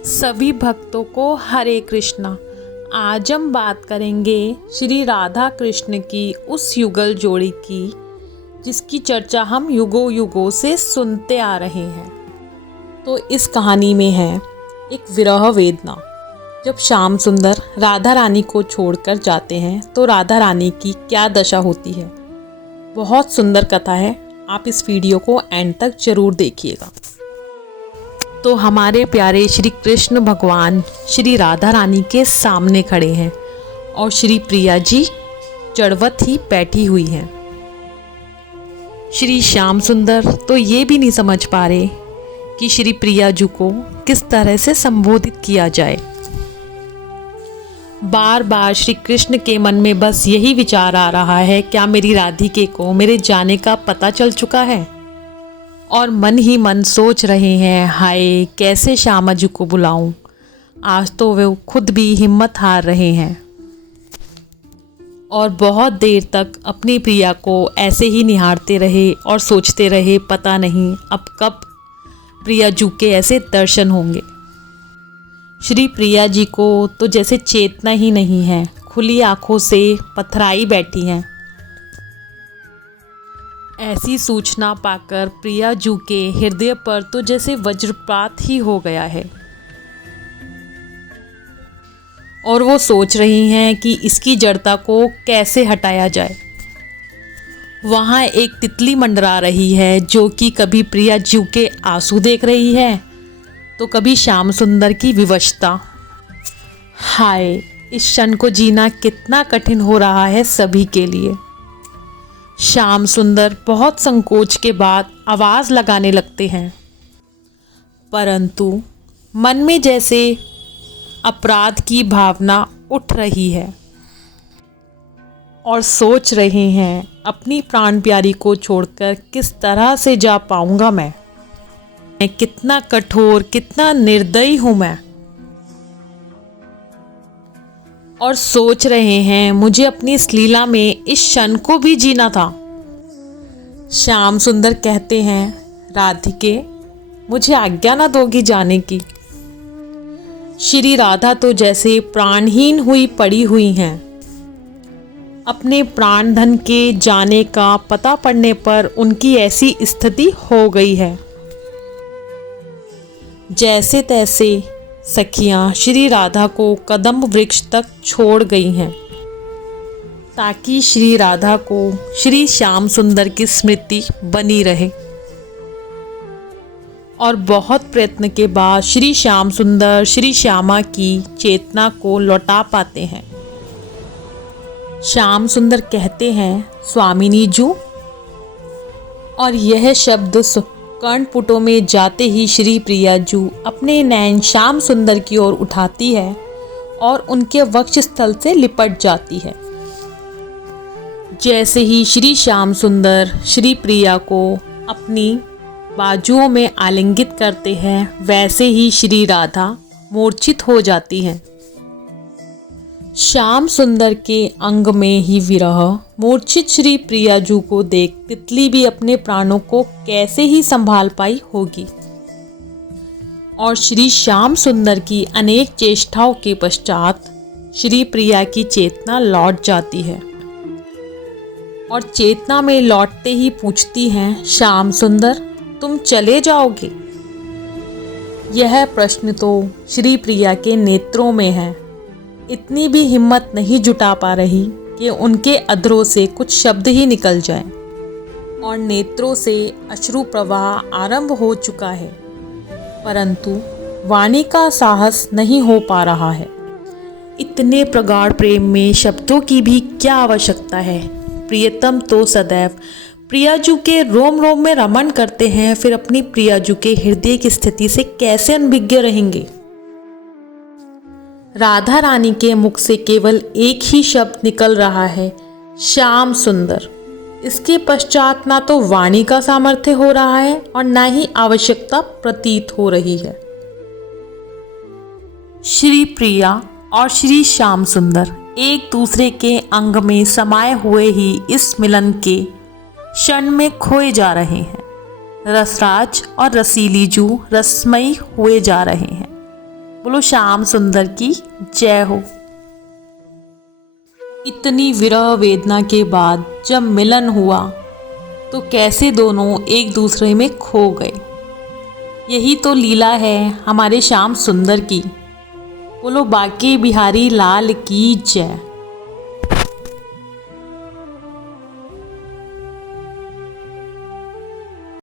सभी भक्तों को हरे कृष्णा। आज हम बात करेंगे श्री राधा कृष्ण की उस युगल जोड़ी की जिसकी चर्चा हम युगों युगों से सुनते आ रहे हैं। तो इस कहानी में है एक विरह वेदना। जब श्याम सुंदर राधा रानी को छोड़कर जाते हैं तो राधा रानी की क्या दशा होती है। बहुत सुंदर कथा है, आप इस वीडियो को एंड तक जरूर देखिएगा। तो हमारे प्यारे श्री कृष्ण भगवान श्री राधा रानी के सामने खड़े हैं और श्री प्रिया जी जड़वत ही बैठी हुई हैं। श्री श्याम सुंदर तो ये भी नहीं समझ पा रहे कि श्री प्रिया जी को किस तरह से संबोधित किया जाए। बार बार श्री कृष्ण के मन में बस यही विचार आ रहा है, क्या मेरी राधिके को मेरे जाने का पता चल चुका है। और मन ही मन सोच रहे हैं, हाय कैसे श्यामा जी को बुलाऊं। आज तो वे खुद भी हिम्मत हार रहे हैं और बहुत देर तक अपनी प्रिया को ऐसे ही निहारते रहे और सोचते रहे, पता नहीं अब कब प्रिया जी के ऐसे दर्शन होंगे। श्री प्रिया जी को तो जैसे चेतना ही नहीं है, खुली आंखों से पथराई बैठी हैं। ऐसी सूचना पाकर प्रिया जी के हृदय पर तो जैसे वज्रपात ही हो गया है और वो सोच रही हैं कि इसकी जड़ता को कैसे हटाया जाए। वहाँ एक तितली मंडरा रही है जो कि कभी प्रिया जी के आंसू देख रही है तो कभी श्याम सुंदर की विवशता। हाय, इस क्षण को जीना कितना कठिन हो रहा है सभी के लिए। श्याम सुंदर बहुत संकोच के बाद आवाज़ लगाने लगते हैं, परंतु मन में जैसे अपराध की भावना उठ रही है और सोच रहे हैं अपनी प्राण प्यारी को छोड़कर किस तरह से जा पाऊंगा मैं कितना कठोर, कितना निर्दयी हूं मैं। और सोच रहे हैं मुझे अपनी इस लीला में इस क्षण को भी जीना था। श्याम सुंदर कहते हैं, राधिके मुझे आज्ञा ना दोगी जाने की। श्री राधा तो जैसे प्राणहीन हुई पड़ी हुई हैं। अपने प्राण धन के जाने का पता पड़ने पर उनकी ऐसी स्थिति हो गई है। जैसे तैसे सखियां श्री राधा को कदम्ब वृक्ष तक छोड़ गई हैं ताकि श्री राधा को श्री श्याम सुंदर की स्मृति बनी रहे। और बहुत प्रयत्न के बाद श्री श्याम सुंदर श्री श्यामा की चेतना को लौटा पाते हैं। श्याम सुंदर कहते हैं, स्वामिनी जू। और यह शब्द कर्णपुटों में जाते ही श्री प्रिया जी अपने नैन श्याम सुंदर की ओर उठाती है और उनके वक्षस्थल से लिपट जाती है। जैसे ही श्री श्याम सुंदर श्री प्रिया को अपनी बाजुओं में आलिंगित करते हैं, वैसे ही श्री राधा मूर्छित हो जाती हैं। श्याम सुंदर के अंग में ही विरह मूर्छित श्री प्रिया जी को देख तितली भी अपने प्राणों को कैसे ही संभाल पाई होगी। और श्री श्याम सुंदर की अनेक चेष्टाओं के पश्चात श्री प्रिया की चेतना लौट जाती है और चेतना में लौटते ही पूछती हैं, श्याम सुंदर तुम चले जाओगे। यह प्रश्न तो श्री प्रिया के नेत्रों में है। इतनी भी हिम्मत नहीं जुटा पा रही कि उनके अधरों से कुछ शब्द ही निकल जाएं और नेत्रों से अश्रु प्रवाह आरंभ हो चुका है, परंतु वाणी का साहस नहीं हो पा रहा है। इतने प्रगाढ़ प्रेम में शब्दों की भी क्या आवश्यकता है। प्रियतम तो सदैव प्रिया जी के रोम रोम में रमण करते हैं, फिर अपनी प्रिया जी के हृदय की स्थिति से कैसे अनभिज्ञ रहेंगे। राधा रानी के मुख से केवल एक ही शब्द निकल रहा है, श्याम सुंदर। इसके पश्चात ना तो वाणी का सामर्थ्य हो रहा है और ना ही आवश्यकता प्रतीत हो रही है। श्री प्रिया और श्री श्याम सुंदर एक दूसरे के अंग में समाये हुए ही इस मिलन के क्षण में खोए जा रहे हैं। रसराज और रसीली जू रसमयी हुए जा रहे हैं। बोलो श्याम सुंदर की जय हो। इतनी विरह वेदना के बाद जब मिलन हुआ तो कैसे दोनों एक दूसरे में खो गए। यही तो लीला है हमारे श्याम सुंदर की। बोलो बांके बिहारी लाल की जय।